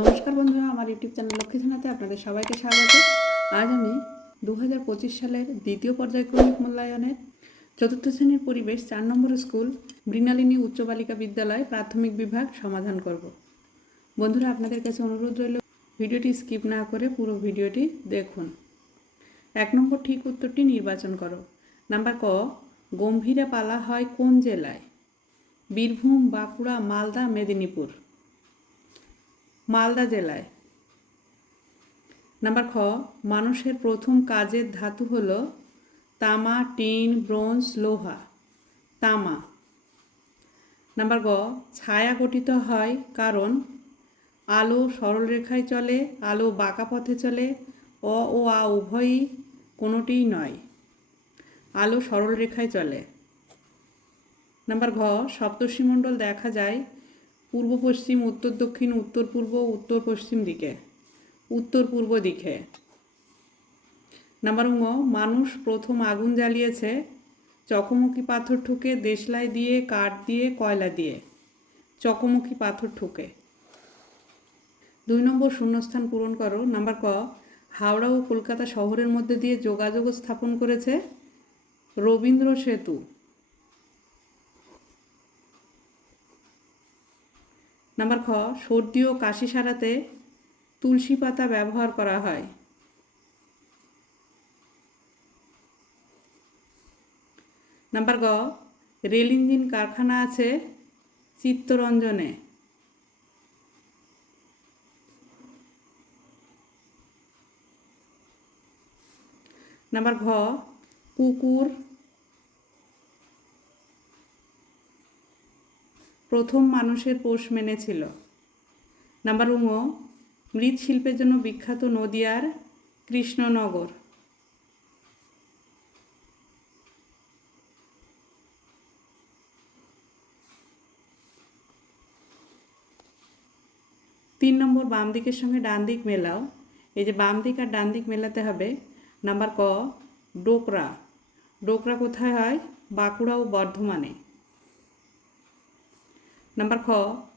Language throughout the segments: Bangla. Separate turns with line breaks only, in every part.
নমস্কার বন্ধুরা, আমার ইউটিউব চ্যানেল লক্ষ্মী থানাতে আপনাদের সবাইকে স্বাগত। আজ আমি দু হাজার পঁচিশ সালের দ্বিতীয় পর্যায়ক্রমিক মূল্যায়নের চতুর্থ শ্রেণির পরিবেশ চার নম্বর স্কুল মৃণালিনী উচ্চ বালিকা বিদ্যালয় প্রাথমিক বিভাগ সমাধান করব। বন্ধুরা, আপনাদের কাছে অনুরোধ রইল, ভিডিওটি স্কিপ না করে পুরো ভিডিওটি দেখুন। এক নম্বর ঠিক উত্তরটি নির্বাচন করো। নাম্বার ক গম্ভীরা পালা হয় কোন জেলায়? বীরভূম, বাঁকুড়া, মালদা, মেদিনীপুর। মালদা জেলায়। নাম্বার খ, মানুষের প্রথম কাজের ধাতু হল তামা, টিন, ব্রোঞ্জ, লোহা। তামা। নাম্বার গ, ছায়া গঠিত হয় কারণ আলো সরলরেখায় চলে, আলো বাঁকা পথে চলে, অ ও আ উভয়ই কোনোটিই নয়, আলো সরল রেখায় চলে। নাম্বার ঘ, সপ্তর্ষিমণ্ডল দেখা যায় পূর্ব পশ্চিম, উত্তর দক্ষিণ, উত্তর পূর্ব, উত্তর পশ্চিম দিকে। উত্তর পূর্ব দিকে। নাম্বার মানুষ প্রথম আগুন জ্বালিয়েছে, চকমকি পাথর ঠুকে, দেশলাই দিয়ে, কাঠ দিয়ে, কয়লা দিয়ে। চকমকি পাথর ঠুকে। দুই নম্বর শূন্যস্থান পূরণ করো। নাম্বার ক, হাওড়া ও কলকাতা শহরের মধ্যে দিয়ে যোগাযোগ স্থাপন করেছে রবীন্দ্র সেতু। নাম্বার খ, সর্দি ও কাশি সারাতে তুলসী পাতা ব্যবহার করা হয়। নাম্বার গ, রেল ইঞ্জিন কারখানা আছে চিত্তরঞ্জনে। নাম্বার ঘ কুকুর প্রথম মানুষের পোষ মেনেছিল। নাম্বার উঙ মৃৎশিল্পের জন্য বিখ্যাত নদিয়ার কৃষ্ণনগর। তিন নম্বর বাম দিকের সঙ্গে ডান দিক মেলাও। এই যে বাম দিক আর ডান দিক মেলাতে হবে। নাম্বার ক, ডোকরা। ডোকরা কোথায় হয়? বাঁকুড়া ও বর্ধমানে। নাম্বার খ,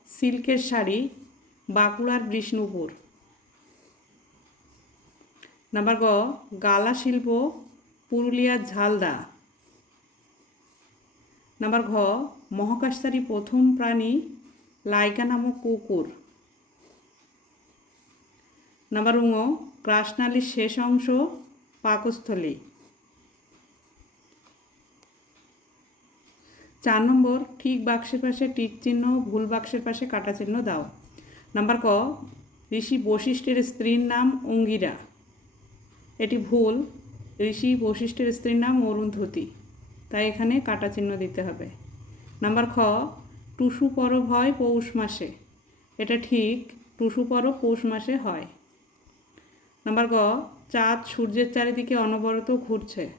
সিল্কের শাড়ি, বাঁকুড়ার বিষ্ণুপুর। নাম্বার গ, গালা শিল্প, পুরুলিয়ার ঝালদা। নাম্বার ঘ, মহাকাশচারী প্রথম প্রাণী, লাইকা নামক কুকুর। নাম্বার উঙ ক্রাশনালীর শেষ অংশ, পাকস্থলী। চার নম্বর, ঠিক বাক্সের পাশে টিক চিহ্ন, ভুল বাক্সের পাশে কাটা চিহ্ন দাও। নাম্বার ক, ঋষি বশিষ্ঠের স্ত্রীর নাম অঙ্গিরা। এটি ভুল। ঋষি বশিষ্ঠের স্ত্রীর নাম অরুন্ধতী। তাই এখানে কাটা চিহ্ন দিতে হবে। নাম্বার খ, টুসু পরব হয় পৌষ মাসে। এটা ঠিক, টুসু পরব পৌষ মাসে হয়। নাম্বার গ, চাঁদ সূর্যের চারিদিকে অনবরত ঘুরছে।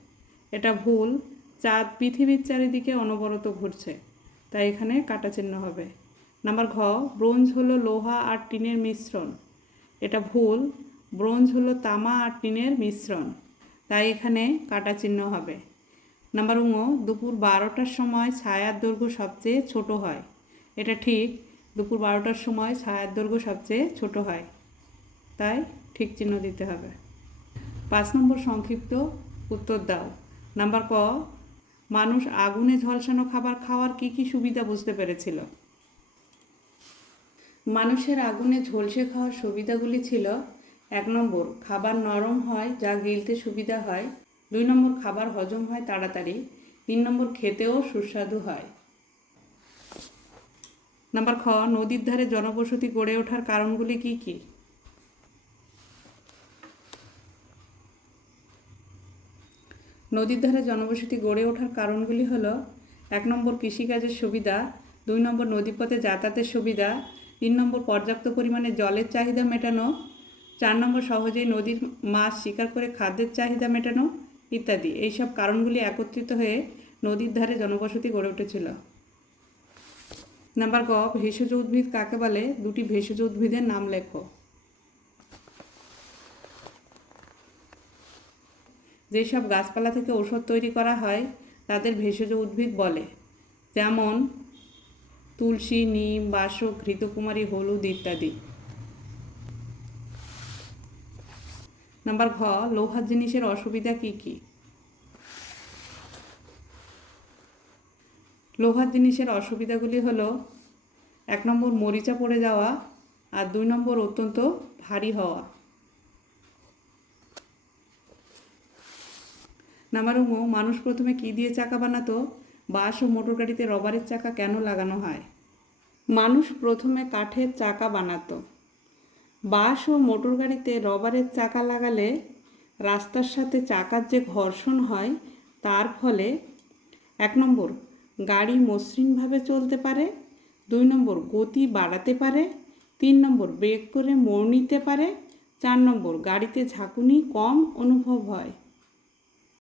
এটা ভুল। চাঁদ পৃথিবীর চারিদিকে অনবরত ঘুরছে, তাই এখানে কাটা চিহ্ন হবে। নাম্বার ঘ, ব্রোঞ্জ হলো লোহা আর টিনের মিশ্রণ। এটা ভুল, ব্রোঞ্জ হলো তামা আর টিনের মিশ্রণ, তাই এখানে কাটা চিহ্ন হবে। নাম্বার উঙ দুপুর বারোটার সময় ছায়ার দৈর্ঘ্য সবচেয়ে ছোট হয়। এটা ঠিক, দুপুর বারোটার সময় ছায়ার দৈর্ঘ্য সবচেয়ে ছোট হয়, তাই ঠিক চিহ্ন দিতে হবে। পাঁচ নম্বর সংক্ষিপ্ত উত্তর দাও। নাম্বার ক মানুষ আগুনে ঝলসানো খাবার খাওয়ার কি কি সুবিধা বুঝতে পেরেছিল? মানুষের আগুনে ঝলসে খাওয়ার সুবিধাগুলি ছিল, এক নম্বর, খাবার নরম হয় যা গিলতে সুবিধা হয়, দুই নম্বর, খাবার হজম হয় তাড়াতাড়ি, তিন নম্বর, খেতেও সুস্বাদু হয়। নাম্বার খ, নদীর ধারে জনবসতি গড়ে ওঠার কারণগুলি কি কী? নদীর ধারে জনবসতি গড়ে ওঠার কারণগুলি হল, এক নম্বর কৃষিকাজের সুবিধা, দুই নম্বর নদীপথে যাতায়াতের সুবিধা, তিন নম্বর পর্যাপ্ত পরিমাণে জলের চাহিদা মেটানো, চার নম্বর সহজেই নদীর মাছ শিকার করে খাদ্যের চাহিদা মেটানো ইত্যাদি। এইসব কারণগুলি একত্রিত হয়ে নদীর ধারে জনবসতি গড়ে উঠেছিল। নাম্বার গ ভেষজ উদ্ভিদ কাকে বলে? দুটি ভেষজ উদ্ভিদের নাম লেখো। যেসব গাছপালা থেকে ওষুধ তৈরি করা হয়, তাদের ভেষজ উদ্ভিদ বলে। যেমন তুলসী, নিম, বাসক ঘৃতকুমারী হলুদ ইত্যাদি। নাম্বার ঘ, লোহার জিনিসের অসুবিধা কি কি? লোহার জিনিসের অসুবিধাগুলি হল, এক নম্বর মরিচা পড়ে যাওয়া আর দুই নম্বর অত্যন্ত ভারী হওয়া। নাম্বার উমো মানুষ প্রথমে কি দিয়ে চাকা বানাতো? বাস ও মোটর গাড়িতে রবারের চাকা কেন লাগানো হয়? মানুষ প্রথমে কাঠের চাকা বানাতো। বাস ও মোটর গাড়িতে রবারের চাকা লাগালে রাস্তার সাথে চাকার যে ঘর্ষণ হয়, তার ফলে এক নম্বর, গাড়ি মসৃণভাবে চলতে পারে। দুই নম্বর, গতি বাড়াতে পারে। তিন নম্বর, ব্রেক করে মোড় নিতে পারে। চার নম্বর, গাড়িতে ঝাঁকুনি কম অনুভব হয়।